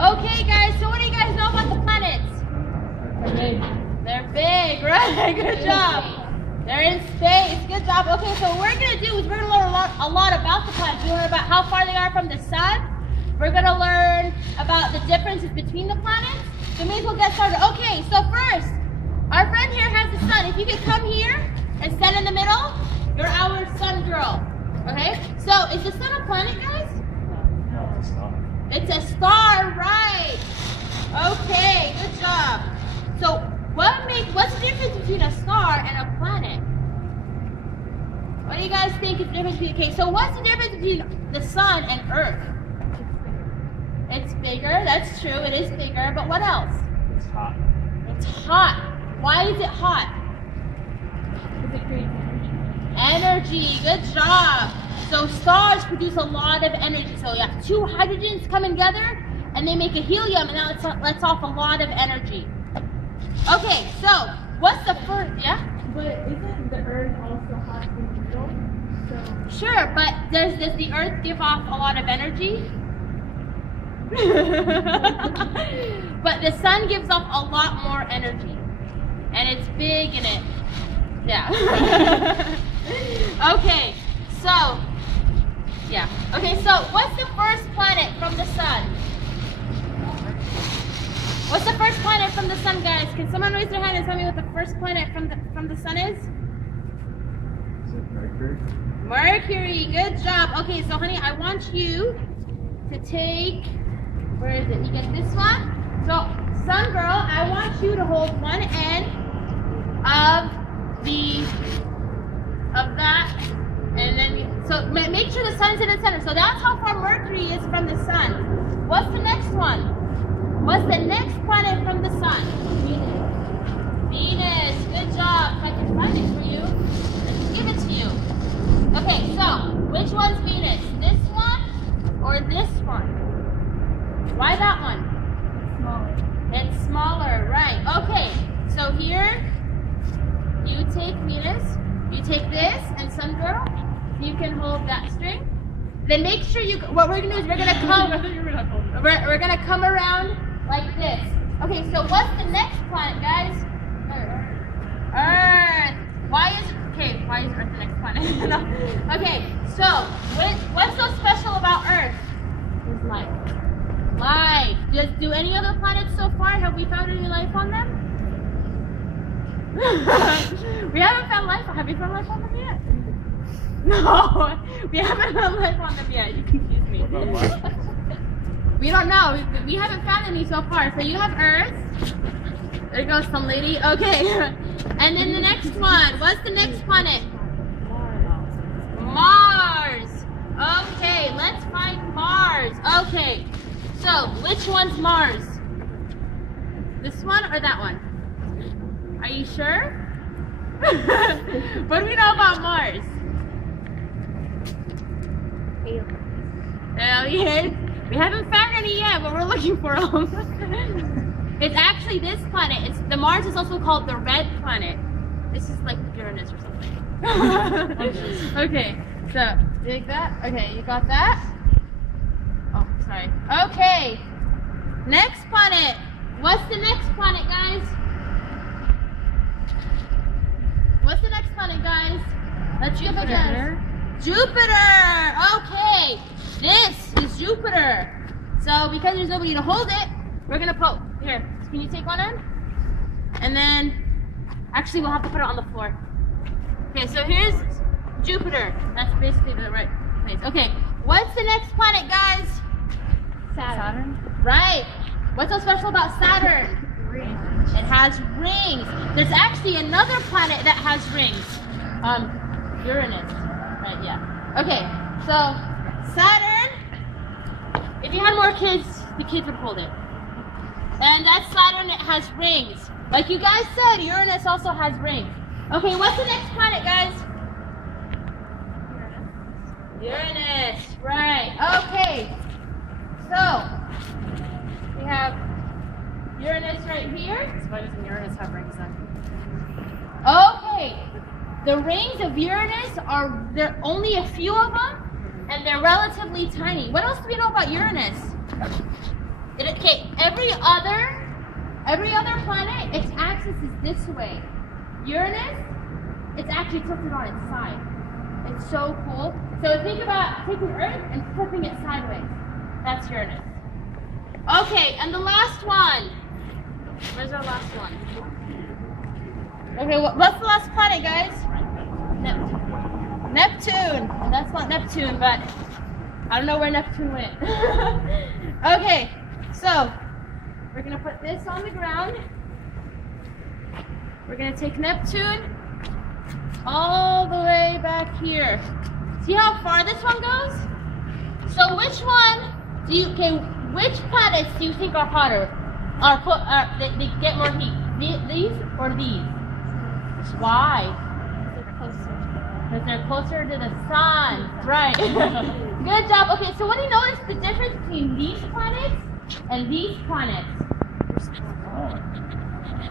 Okay, guys, so what do you guys know about the planets? They're big, right? Good job. They're in space. Good job. Okay, so what we're going to do is we're going to learn a lot about the planets. We're going to learn about how far they are from the sun. We're going to learn about the differences between the planets. So may as well get started. Okay, so first, our friend here has the sun. If you could come here and stand in the middle, you're our sun girl. Okay? So, is the sun a planet, guys? No, it's not. It's a star, right? Okay, good job. So, what's the difference between a star and a planet? What do you guys think is the difference between? Okay, so what's the difference between the sun and Earth? It's bigger. That's true. It is bigger. But what else? It's hot. It's hot. Why is it hot? Because it creates Energy. Good job. So stars produce a lot of energy. So you have two hydrogens coming together and they make a helium, and that lets off a lot of energy. Okay, so what's the first? Yeah? But isn't the Earth also hot in the middle? So Sure, but does the Earth give off a lot of energy? But the sun gives off a lot more energy. And it's big in it. Yeah. Okay, so, yeah. Okay, so what's the first planet from the sun? What's the first planet from the sun, guys? Can someone raise their hand and tell me what the first planet from the sun is? Is it Mercury? Mercury, good job. Okay, so honey, I want you to take, where is it? You get this one. So, sun girl, I want you to hold one end of that, and then so make sure the sun's in the center. So that's how far Mercury is from the sun. What's the next one? What's the next planet from the sun? Venus. Venus, good job. If I can find it for you, let's give it to you. Okay, so which one's Venus? This one or this one? Why that one? smaller. It's smaller, right. Okay, so here, you take Venus, you take this, and sun girl, you can hold that string. Then make sure what we're gonna do is we're gonna come around like this. Okay, so what's the next planet, guys? Earth. Why is Earth the next planet? No. Okay, so what's so special about Earth? It's life. Life. Do any other planets so far, have we found any life on them? We haven't found life. Have we found life on them yet? No, we haven't found life on them yet. You confuse me. What about Mars? We don't know. We haven't found any so far. So you have Earth. There goes some lady. Okay. And then the next one. What's the next planet? Mars. Okay, let's find Mars. Okay. So, which one's Mars? This one or that one? Are you sure? What do we know about Mars? Aliens. We haven't found any yet, but we're looking for them. It's actually this planet. The Mars is also called the red planet. This is like Uranus or something. Okay, so dig that. Okay, you got that? Oh, sorry. Okay. Next planet. What's the next planet, guys? What's the next planet, guys? Let's give a guess. Jupiter. Okay. This is Jupiter. So because there's nobody to hold it, we're gonna put here. Can you take one in? And then, actually, we'll have to put it on the floor. Okay. So here's Jupiter. That's basically the right place. Okay. What's the next planet, guys? Saturn. Right. What's so special about Saturn? Rings. It has rings. There's actually another planet that has rings. Uranus. Right, yeah. Okay, so Saturn, if you had more kids, the kids would hold it. And that's Saturn, it has rings. Like you guys said, Uranus also has rings. Okay, what's the next planet, guys? Uranus, right. Okay, so we have Uranus right here. So why doesn't Uranus have rings then? Okay, the rings of Uranus there are only a few of them, and they're relatively tiny. What else do we know about Uranus? Okay, every other planet, its axis is this way. Uranus, it's actually tilted on its side. It's so cool. So think about taking Earth and flipping it sideways. That's Uranus. Okay, and the last one. Where's our last one? Okay, what's the last planet, guys? Neptune. And that's not Neptune, but I don't know where Neptune went. Okay, so we're gonna put this on the ground. We're gonna take Neptune all the way back here. See how far this one goes? So which one do you, which planets do you think are hotter? They get more heat? These or these? Why? Because they're closer to the sun. Right. Good job. Okay, so what do you notice the difference between these planets and these planets?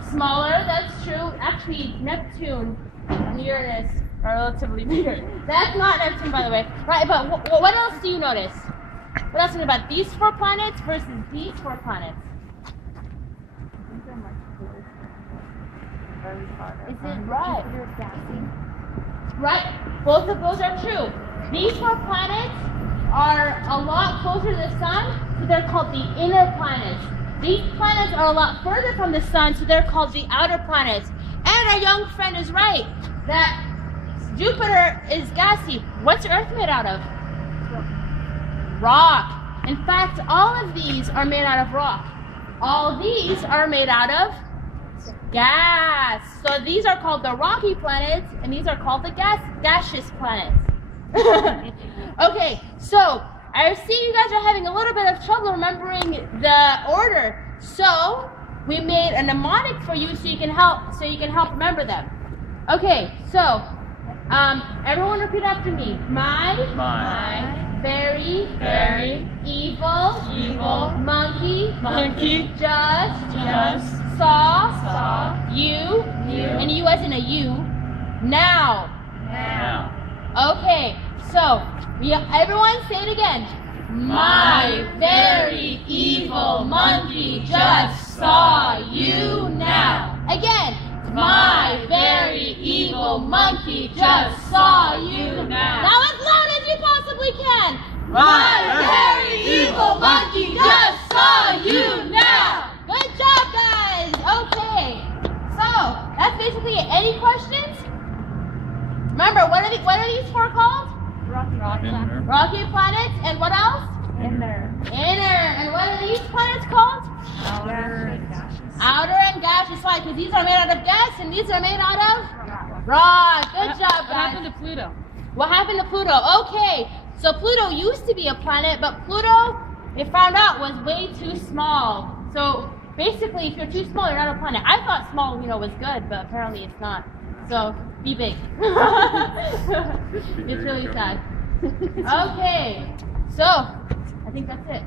Smaller, that's true. Actually, Neptune and Uranus are relatively bigger. That's not Neptune, by the way. Right, but what else do you notice? What else about these 4 planets versus these 4 planets? Is it right? Right, both of those are true. These 4 planets are a lot closer to the sun, so they're called the inner planets. These planets are a lot further from the sun, so they're called the outer planets. And our young friend is right, that Jupiter is gassy. What's Earth made out of? Rock. In fact, all of these are made out of rock. All these are made out of gas. So these are called the rocky planets, and these are called the gaseous planets. Okay, so I see you guys are having a little bit of trouble remembering the order. So we made a mnemonic for you so you can help remember them. Okay, so everyone repeat after me. My very evil monkey just saw you, and you as in a you, now. Okay, so everyone say it again. My very evil monkey just saw you now. Again. My very evil monkey just saw you now. Now as loud as you possibly can. My very evil monkey just saw you now. Good job, guys. Okay. So that's basically it. Any questions? Remember, what are these 4 called? Rocky planets. And what else? Inner. And what are these planets called? Outer and gaseous. Why? Because these are made out of gas and these are made out of rock. Good job, guys. What happened to Pluto? What happened to Pluto? Okay, so Pluto used to be a planet, but Pluto, they found out, was way too small. So basically, if you're too small, you're not a planet. I thought small, was good, but apparently it's not. So be big. It's really sad. Okay, so I think that's it.